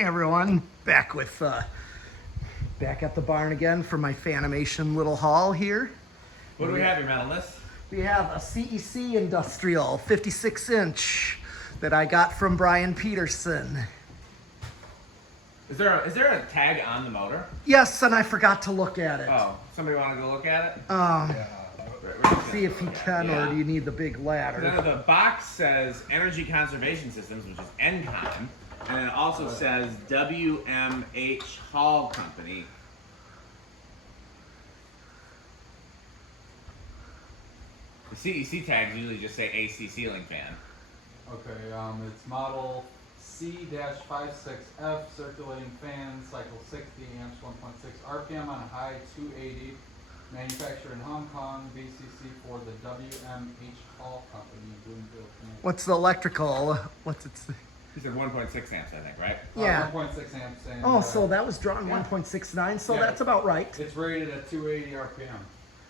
Hey everyone, back at the barn again for my Fanimation little haul here. What do we have here, Metalist? We have a CEC Industrial 56-inch that I got from Brian Peterson. Is there a tag on the motor? Yes, and I forgot to look at it. Oh, somebody want to go look at it? See if he can, or do you need the big ladder? Then the box says Energy Conservation Systems, which is NCON, and it also says WMH Hall Company. The CEC tags usually just say AC ceiling fan. Okay, it's model C-56F, circulating fan, cycle 60 amps, 1.6 RPM on a high, 280. Manufactured in Hong Kong, VCC for the WMH Hall Company, Bloomfield, Connecticut. What's the electrical? What's it? He said 1.6 amps, I think, right? Yeah. 1.6 amps. And, Oh, so that was drawn yeah. 1.69, so Yeah. that's about right. It's rated at 280 RPM.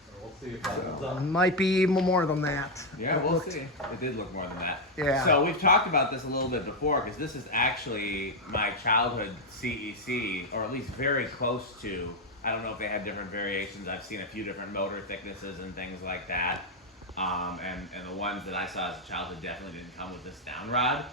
So we'll see if that holds up. Might be more than that. Yeah, It we'll looked- see. It did look more than that. Yeah. So we've talked about this a little bit before because this is actually my childhood CEC, or at least very close to. I don't know if they had different variations. I've seen a few different motor thicknesses and things like that. And the ones that I saw as a childhood definitely didn't come with this down rod.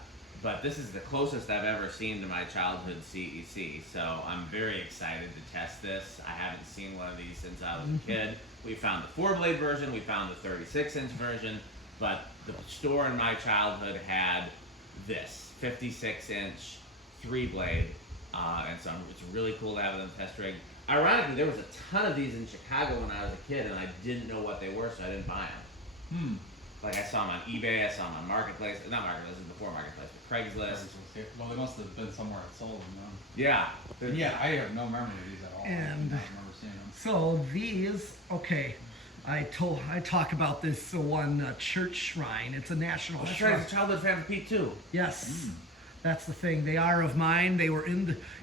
But this is the closest I've ever seen to my childhood CEC. So I'm very excited to test this. I haven't seen one of these since I was a kid. We found the 4-blade version, we found the 36-inch version, but the store in my childhood had this 56-inch 3-blade. And so it's really cool to have it on the test rig. Ironically, there was a ton of these in Chicago when I was a kid, and I didn't know what they were, so I didn't buy them. Like I saw them on eBay, I saw them on Marketplace, not Marketplace, this is before Marketplace, but Craigslist. Well, they must have been somewhere at sold them. Yeah. Yeah, I have no memory of these at all. And- I don't remember seeing them. So these, okay, I talk about this one church shrine. It's a national That's shrine. right, it's a childhood fan of Pete too. Yes, that's the thing. They are of mine. They were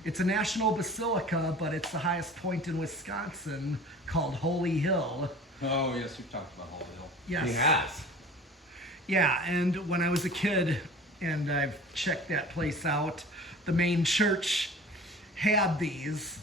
it's a national basilica, but it's the highest point in Wisconsin called Holy Hill. Oh, yes, we've talked about Holy Hill. Yes. He has. Yeah, and when I was a kid, and I've checked that place out, the main church had these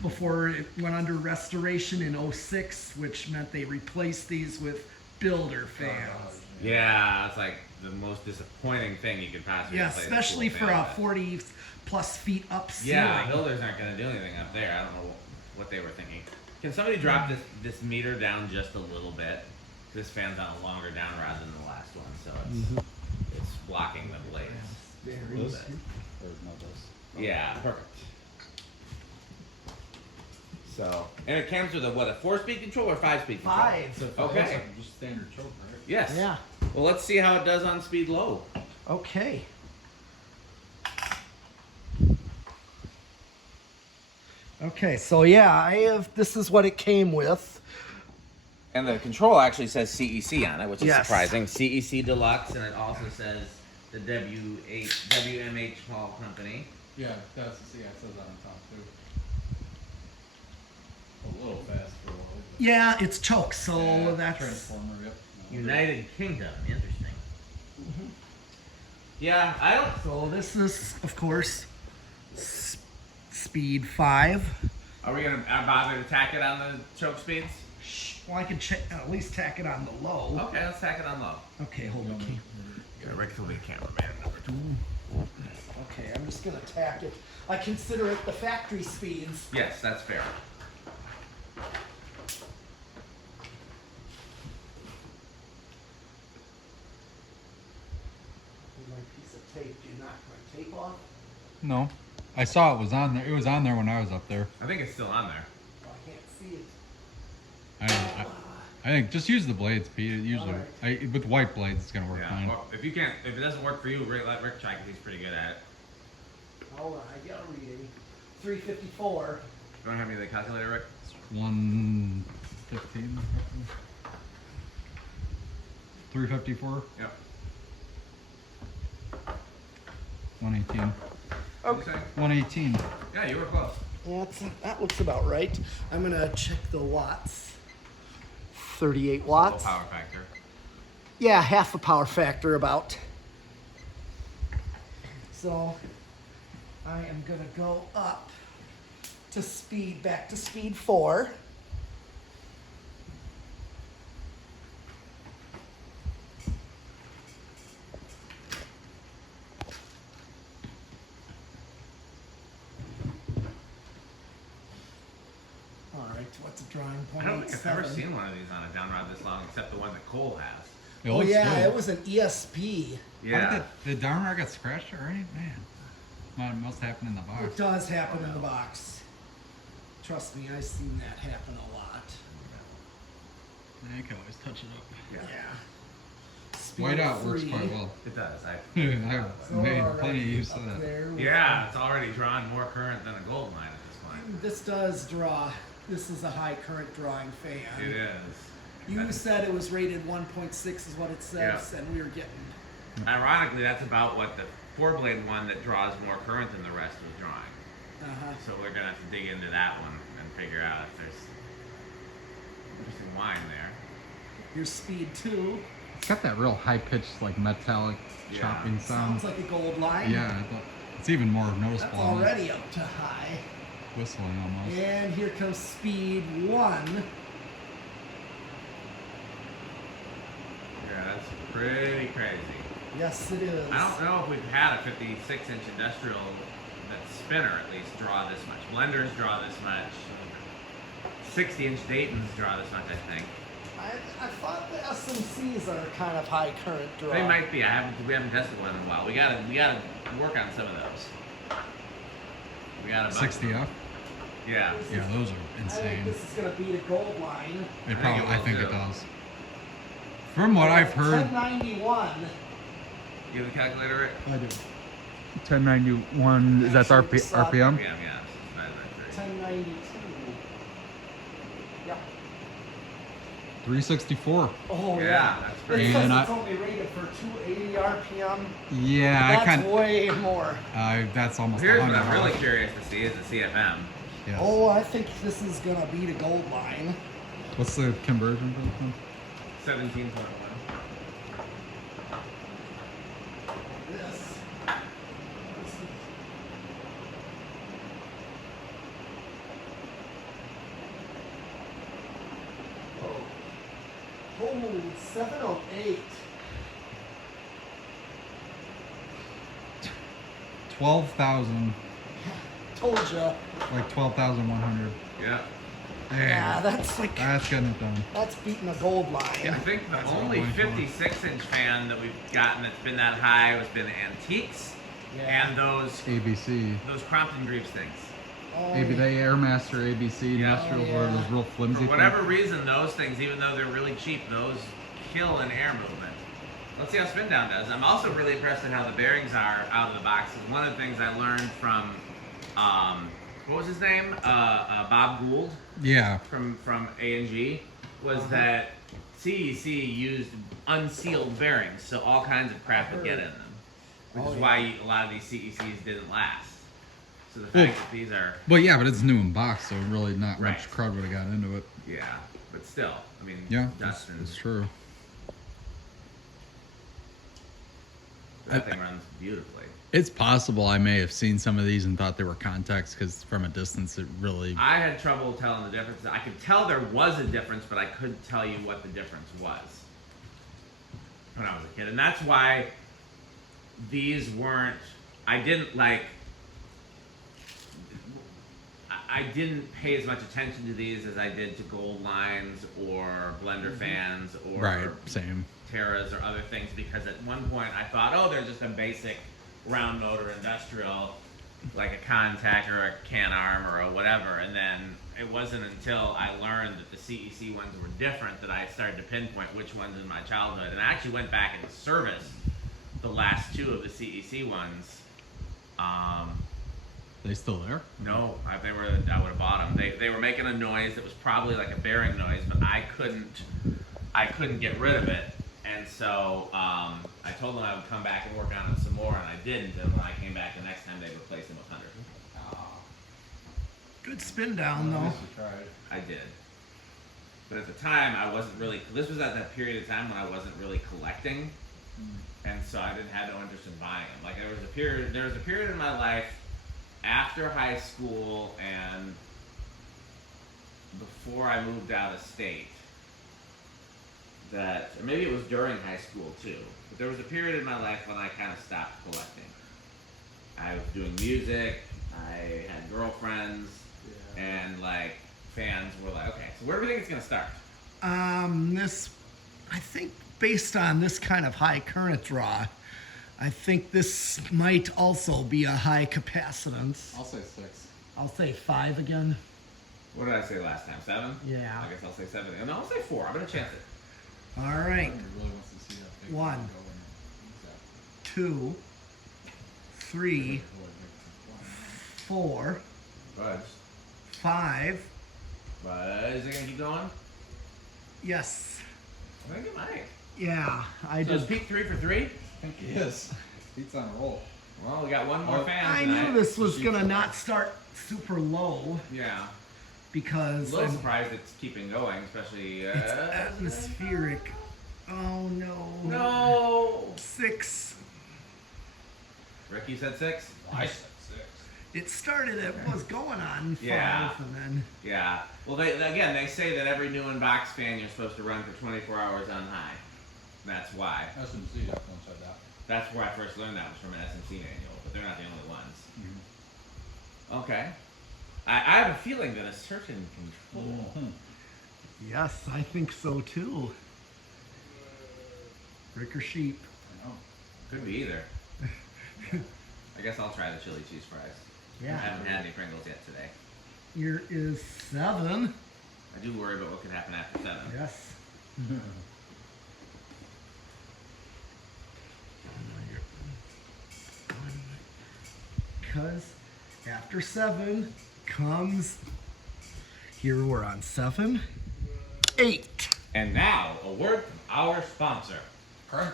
before it went under restoration in '06, which meant they replaced these with builder fans. Yeah, it's like the most disappointing thing you could possibly Yeah, replace especially school for a fan 40 plus feet up ceiling. Yeah, builders aren't going to do anything up there. I don't know what they were thinking. Can somebody drop this meter down just a little bit? This fan's on a longer down rod than the last one, so it's blocking the blades. A little bit. Yeah, perfect. So, and it comes with a 4-speed control or 5-speed control? 5. Okay. Just standard choke, right? Yes. Yeah. Well, let's see how it does on speed low. Okay. Okay, so yeah, this is what it came with. And the control actually says CEC on it, which is Yes. surprising. CEC Deluxe, and it also says the WMH Hall Company. Yeah, that's the it says that on top too. A little fast for a while. But Yeah, it's choke, so yeah, that's transformer. Yep. No, United Kingdom. Interesting. Yeah, I don't. so. This is, of course, speed 5. Are we gonna bother to tack it on the choke speeds? Well, I can at least tack it on the low. Okay, let's tack it on low. Okay, hold on. Yeah, Rick will be the cameraman. Number 2. Okay, I'm just gonna tack it. I consider it the factory speeds. Yes, that's fair. My piece of tape. Do you knock my tape off? No, I saw it was on there. It was on there when I was up there. I think it's still on there. Oh, I can't see it. I think just use the blades, Pete. It usually, Alright. with white blades, it's gonna work Yeah. fine. Well, if it doesn't work for you, let Rick try because he's pretty good at it. Hold on, I got a reading. 354. You want to hand me the calculator, Rick? 115. 354. Yep. 118. What'd you say? 118. Yeah, you were close. Yeah, that looks about right. I'm gonna check the watts. 38 Low watts. power factor. Yeah, half a power factor about. So I am gonna go up to speed, back to speed 4. All right, what's a drawing point? I don't think I've ever 7. seen one of these on a down rod this long, except the one that Cole has. It Oh looks yeah, good. it was an ESP. Yeah. The down rod got scratched already? Man. Well, it must happen in the It box. does happen in the box. Trust me, I've seen that happen a lot. You can always touch it up. Yeah. Yeah. Speed Whiteout works 3. quite well. It does. I've So made already plenty of use up of that. there with- Yeah, it's already drawn more current than a gold line at this point. This does draw. This is a high current drawing fan. It is. You said it was rated 1.6 is what it says, and we were getting. Ironically, that's about what the 4-blade one that draws more current than the rest was drawing. Uh-huh. So we're gonna have to dig into that one and figure out if there's interesting wine there. Your speed 2 It's got that real high pitched, like metallic Yeah. chopping sound. sounds like a gold line. Yeah, it's even more That's noticeable. on the already up to high. whistling almost. And here comes speed 1. Yeah, that's pretty crazy. Yes, it is. I don't know if we've had a 56-inch industrial that spinner at least draw this much. Blenders draw this much. 60-inch Daytons draw this much, I think. I thought the SMCs are kind of high current draw. They might be. We haven't tested one in a while. We gotta work on some of those. We gotta bug 60 them. up? Yeah. Yeah, those are I think insane. this is going to beat a gold line. I think will it too. does. From what I've heard, 1091. You have the calculator, Rick? I do. 1091, is that Actually, RPM? Yeah, yeah. It's divided by 3. 1092. Yep. 364. Oh, Yeah, yeah. that's It pretty says And it's only rated for 280 RPM. Yeah, I That's kind of. way more. That's almost. Here's what 100 I'm really off. curious to see is the CFM. Yes. Oh, I think this is going to beat a gold line. What's the conversion for this one? 17.1. This. Oh, 708. 12,000, Told ya. like 12,100. Yeah. Yeah, that's like That's getting it done. that's beating a gold line. I think the That's only what I'm going 56-inch fan that we've gotten that's been that high has been Antiques Yeah. and those ABC. Crompton Greaves things. Oh, Maybe yeah. they Airmaster ABC Yeah. industrials Oh, were yeah. those real flimsy For whatever things. reason, those things, even though they're really cheap, those kill in air movement. Let's see how spin down does. I'm also really impressed at how the bearings are out of the box. One of the things I learned from, what was his name? Bob Gould Yeah. from A&G was that CEC used unsealed bearings, so all kinds of crap would get in them, which Oh, is yeah. why a lot of these CECs didn't last. So the Well- fact that these are, Well, yeah, but it's new in box, so really not Right. much crud would have got into it. yeah, but still, I mean, Yeah, dust and it's true. that thing runs beautifully. It's possible I may have seen some of these and thought they were contacts because from a distance it really. I had trouble telling the difference. I could tell there was a difference, but I couldn't tell you what the difference was when I was a kid. And that's why these weren't, I didn't like, I didn't pay as much attention to these as I did to gold lines or blender fans or Right, same. Terras or other things, because at one point I thought, oh, they're just a basic round motor industrial, like a contact or a can arm or a whatever. And then it wasn't until I learned that the CEC ones were different that I started to pinpoint which ones in my childhood. And I actually went back and serviced the last two of the CEC ones. They still there? No, I would have bought them. They were making a noise that was probably like a bearing noise, but I couldn't get rid of it. And so I told them I would come back and work on it some more, and I didn't. And when I came back the next time, they replaced them with 100. Good spin down though. I did. But at the time, I wasn't really. This was at that period of time when I wasn't really collecting, and so I didn't have no interest in buying them. Like there was a period in my life after high school and before I moved out of state that, or maybe it was during high school too, but there was a period in my life when I kind of stopped collecting. I was doing music, I had girlfriends, and like fans were like, okay, so where do we think it's gonna start? This, I think, based on this kind of high current draw, I think this might also be a high capacitance. I'll say 6. I'll say 5 again. What did I say last time? 7? Yeah. I guess I'll say 7. No, I'll say 4. I'm gonna chance it. All right. Really wants to see that big 1, go in. 2, 3, 4, Budge. 5. But is it gonna keep going? Yes. I think it might. Yeah, I So is just. Pete 3 for 3? I think he is. He's on a roll. Well, we got one more Oh, fan I tonight. knew this was gonna not start super low Yeah. A because little surprised it's keeping going, especially. it's atmospheric. Oh no. No. 6. Ricky said 6. I said 6. It started. It was going on 5, Yeah. and then. Yeah. Well, they say that every new in-box fan you're supposed to run for 24 hours on high. That's why. SMC definitely said that. That's where I first learned that was from an SMC manual, but they're not the only ones. Okay. I have a feeling that a certain control. Yes, I think so too. Rick or sheep? I know. Could be either. I guess I'll try the chili cheese fries. I Yeah. haven't had any Pringles yet today. Here is 7. I do worry about what could happen after 7. Yes. Because after 7 comes. Here we're on 7, 8. And now, a word from our sponsor. I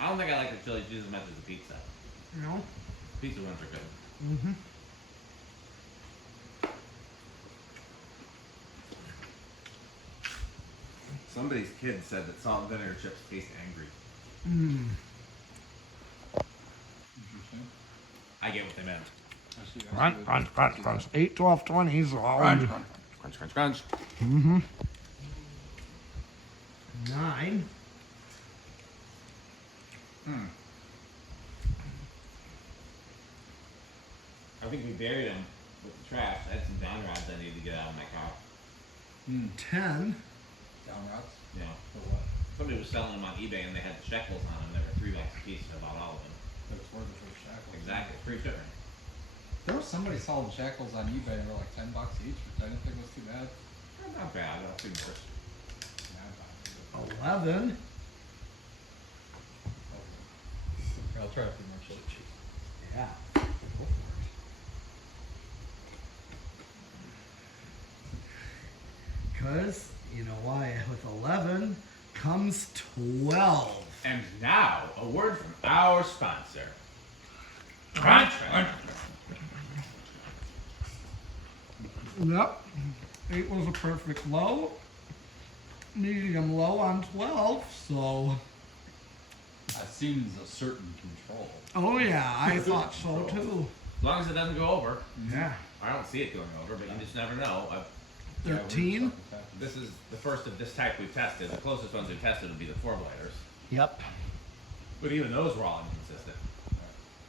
don't think I like the chili cheese as much as the pizza. No. Pizza ones are good. Mm-hmm. Somebody's kid said that salt and vinegar chips taste angry. Interesting. I get what they meant. Crunch. 8, 12, 20s. Crunch, crunch, crunch. 9. I think we buried them with the trash. I had some down rods I needed to get out of my car. 10. Down routes? Yeah. For what? Somebody was selling them on eBay and they had the shekels on them. They were $3 a piece for about all of them. That's worth it for shackles. Exactly. Free shipping. There was somebody selling shackles on eBay and they're like $10 each, which I didn't think was too bad. Not bad. I'll see more. Yeah, I'm fine. 11. I'll try a few more chili cheese. Yeah. Go for it. Because, you know why, with 11 comes 12. And now, a word from our sponsor. Crunch, crunch. Yep. 8 was a perfect low. Medium low on 12, so. That seems a certain control. Oh, yeah, I thought so too. As long as it doesn't go over. Yeah. I don't see it going over, but you just never know. 13. This is the first of this type we've tested. The closest ones we've tested would be the 4-bladers. Yep. But even those were all inconsistent.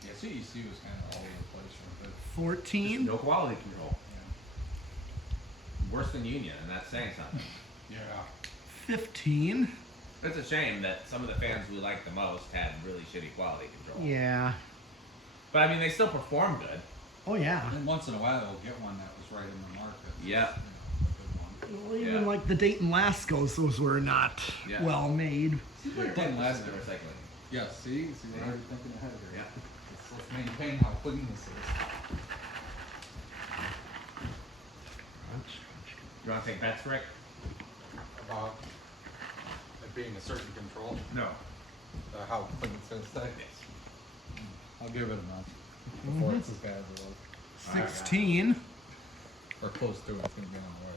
Yeah, CEC was kind of all over the place for a bit. 14. No quality control. Yeah. Worse than Union, and that's saying something. Yeah. 15. It's a shame that some of the fans we like the most had really shitty quality control. Yeah. But I mean, they still perform good. Oh, yeah. And then once in a while, we'll get one that was right in the market. Yeah. You know, a good one. Well, even Yeah. like the Dayton Lascos, those were not Yeah. well made. See, They're but it didn't less last than there. recycling. Yeah, see, we're already thinking ahead here. Yeah. Let's maintain how clean this is. You want to take bets, Rick? About it being a certain control, No. how clean it's gonna stay. Yes. I'll give it a month before it's as bad as it was. 16. Or close to it, it's gonna be on the way.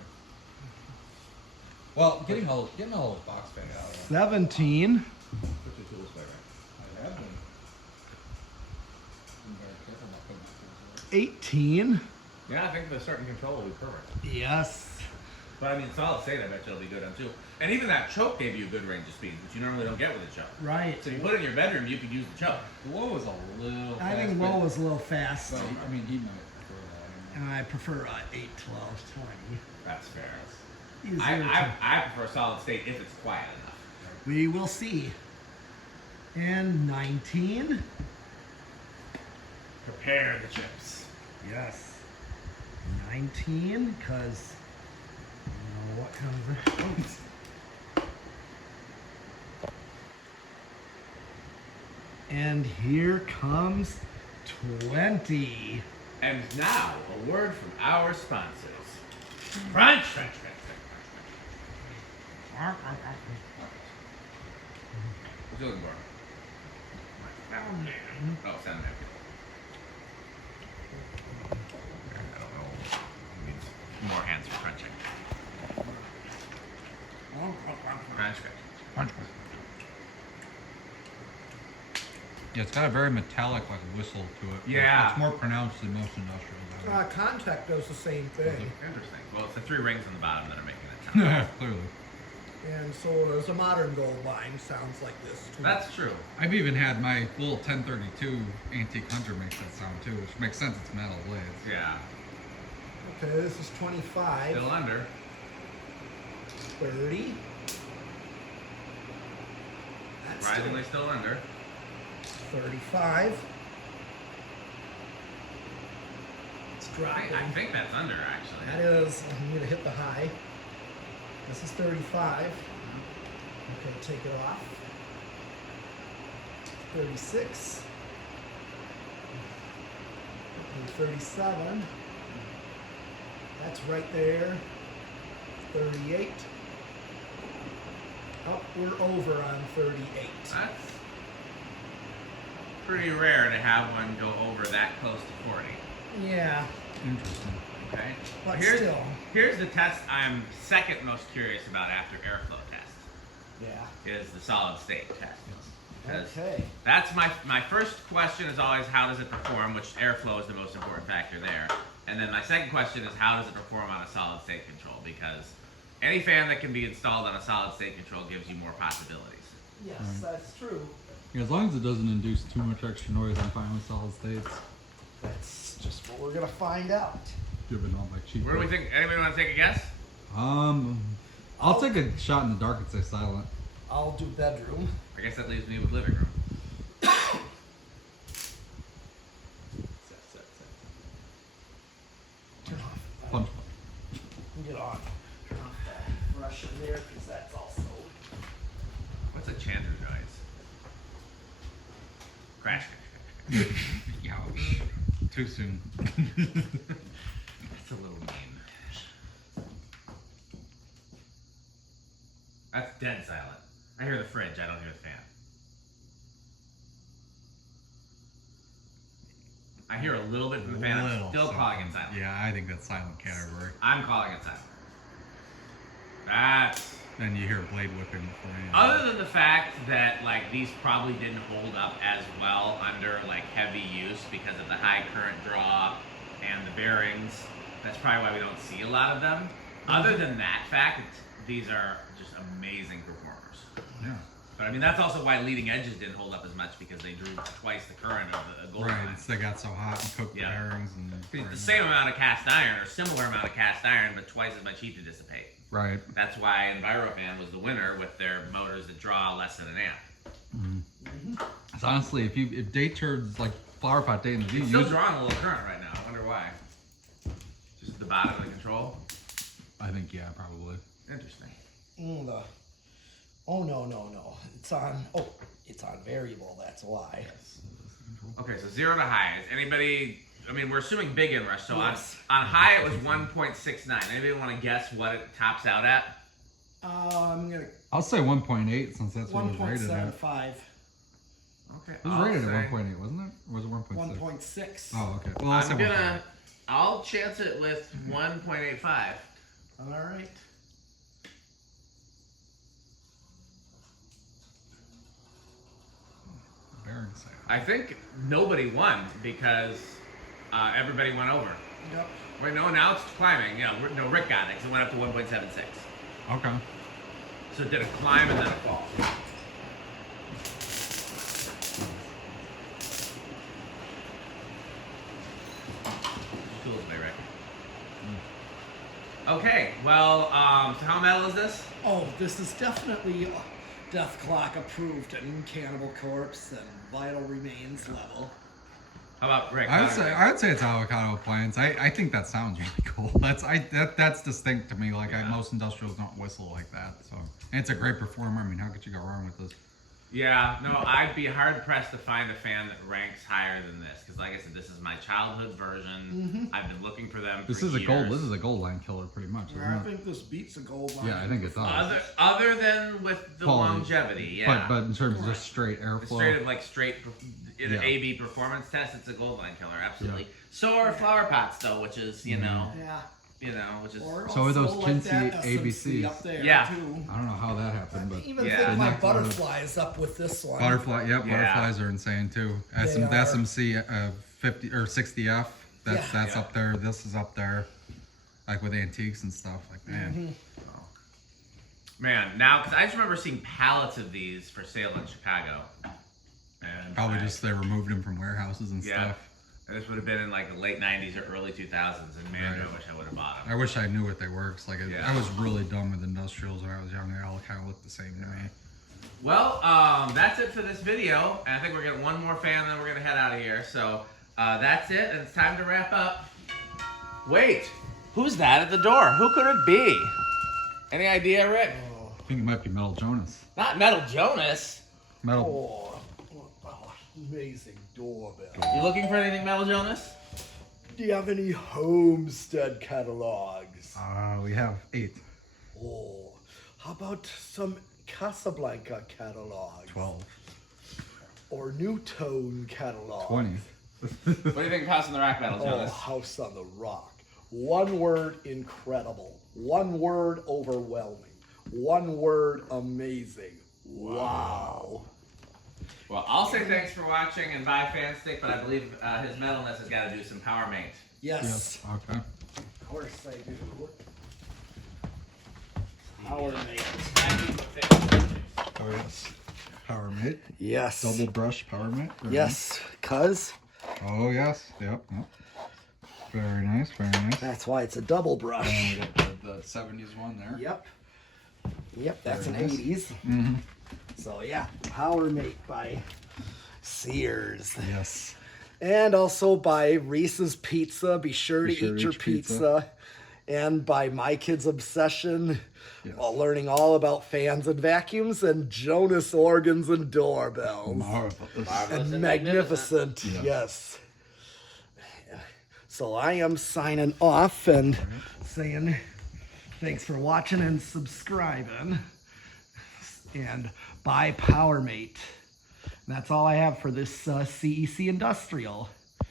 Well, getting all those box fans out of 17, Put your tools back. I have been. I'm very careful about putting my tools away. 18. Yeah, I think the certain control will be perfect. Yes. But I mean, solid state, I bet you it'll be good on too. And even that choke gave you a good range of speed, which you normally don't get with a choke. Right. So if you put it in your bedroom, you could use the choke. Low was a little. I think fast, low but- was a little fast. But I mean, he might prefer that. And I prefer 8, 12, 20. That's fair. Easier I prefer solid state if it's quiet enough. we will see. And 19. Prepare the chips. Yes. 19, because you know what comes out. And here comes 20. And now, a word from our sponsors. Crunch, crunch, crunch, crunch, crunch. What's you looking for? Oh, sound napkin. I don't know. It means more hands for crunching. Crunch, crunch. Yeah, it's got a very metallic, like whistle to it. Yeah. It's more pronounced than most industrial. Contact does the same thing. Interesting. Well, it's the 3 rings on the bottom that are making it sound. Clearly. And so does a modern gold line sounds like this too. That's true. I've even had my little 1032 antique hunter make that sound too, which makes sense. It's metal blades. Yeah. Okay, this is 25. Still under. 30. That's Surprisingly still under. 35. It's dropping. I think that's under, actually. That is, I'm going to hit the high. This is 35. Okay, take it off. 36. Okay, 37. That's right there. 38. Oh, we're over on 38. That's pretty rare to have one go over that close to 40. Yeah, Interesting. Okay. but here's, still. Here's the test I'm second most curious about after airflow test. Yeah. Is the solid state test. 'Cause Okay. That's my first question is always how does it perform, which airflow is the most important factor there. And then my second question is how does it perform on a solid state control, because any fan that can be installed on a solid state control gives you more possibilities. Yes, that's true. Yeah, as long as it doesn't induce too much extra noise, I'm fine with solid states. That's just what we're gonna find out. Given all my cheap. Where do we think? Anybody want to take a guess? I'll take a shot in the dark and say silent. I'll do bedroom. I guess that leaves me with living room. Turn off. Punch. Get on. Turn off that brush in there because that's also. What's a chanter noise? Crash. Ouch. Too soon. That's a little mean. That's dead silent. I hear the fridge, I don't hear the fan. I hear a little bit from the fan. I'm Little still something. calling it silent. Yeah, I think that's silent category. I'm calling it silent. That's Then you hear blade whipping before you. other than the fact that like these probably didn't hold up as well under like heavy use because of the high current draw and the bearings. That's probably why we don't see a lot of them. Other than that fact, these are just amazing performers. Yeah. But I mean, that's also why leading edges didn't hold up as much because they drew twice the current of the gold Right. line. It's, they got so hot and cooked Yeah. the bearings and. It's the same amount of cast iron or similar amount of cast iron, but twice as much heat to dissipate. Right. That's why Envirofan was the winner with their motors that draw less than an amp. It's honestly, if date turns like flower pot date and It's still drawing a little current right now. I wonder why. Just at the bottom of the control. I think yeah, probably. Interesting. Oh no. It's on. Oh, it's on variable. That's why. Okay, so 0 to high. Is anybody? I mean, we're assuming big inrush. So Yes. on high it was 1.69. Anybody want to guess what it tops out at? I'm gonna I'll say 1.8 since that's what it was rated at. 1.75. Okay. It was rated at 1.8, wasn't it? Or was it 1.6? 1.6. Oh, okay. Well, I'll say 1.8. I'll chance it with 1.85. All right. gonna say. I think nobody won because everybody went over. Yep. Wait, no, now it's climbing. Yeah, no, Rick got it because it went up to 1.76. Okay. So it did a climb and then a fall. Tools me, Rick. Okay, well, so how metal is this? Oh, this is definitely Death Clock approved and Cannibal Corpse and Vital Remains level. How about Rick? I would say it's avocado appliance. I think that sounds really cool. That's distinct to me. Like Yeah. most industrials don't whistle like that. So and it's a great performer. I mean, how could you go wrong with this? Yeah, no, I'd be hard pressed to find a fan that ranks higher than this because, like I said, this is my childhood version. I've been looking for them. This for is years. a gold. This is a gold line killer, pretty much. Isn't I it? think this beats a gold line. Yeah, I think it does. Other than with the Quality. longevity, yeah. But in terms of just straight It's airflow, straight of like in an Yeah. AB performance test, it's a gold line killer, absolutely. Yeah. So are flower pots though, which is Yeah. which is Or So are those also like that chintzy SMC ABCs? up there Yeah. too. I don't know how that happened, but Even Yeah. think They my knocked one of the- butterflies up with this one. butterfly. Yep, Yeah. butterflies are insane too. They are. SMC 50 or 60F. That's Yeah. Yeah. up there. This is up there, like with antiques and stuff. Like man, man. Now, because I just remember seeing pallets of these for sale in Chicago, and probably just they removed them from warehouses and yeah. stuff. This would have been in like the late '90s or early 2000s, and man, Right. I wish I would have bought I them. wish I knew what they were. 'Cause, like Yeah. I was really dumb with industrials when I was young. They all kind of looked the same to me. Well, that's it for this video, and I think we're getting one more fan, then we're gonna head out of here. So that's it, and it's time to wrap up. Wait, who's that at the door? Who could it be? Any idea, Rick? I think it might be Metal Jonas. Not Metal Jonas. Metal. Amazing doorbell. You looking for anything, Metal Jonas? Do you have any Homestead catalogs? We have 8, Oh, how about some Casablanca catalogs? 12, Or New Tone catalogs? 20. What do you think of House on the Rock, Metal Oh, Jonas? House on the Rock. One word, incredible. One word, overwhelming. One word, amazing. Wow. Well, I'll say thanks for watching and bye, Fanstick, but I believe his metalness has got to do some power mate. Yes, Okay. of course I do. Power mate. Oh yes. Power mate. Yes. Double brush power mate. Very Yes, cuz nice. Oh yes. Yep. Very nice. Very nice. that's why it's a double brush. And we got the 70s one there. Yep. Yep, that's Very an nice. 80s. Mm-hmm. So yeah, Power Mate by Sears. Yes. And also by Reese's Pizza. Be sure to eat your pizza. And by My Kids Obsession. Yes. While learning all about fans and vacuums and Jonas organs and doorbells. Marvelous. And magnificent. Yeah. Yes. So I am signing off and saying thanks for watching and subscribing. And buy PowerMate. That's all I have for this CEC Industrial.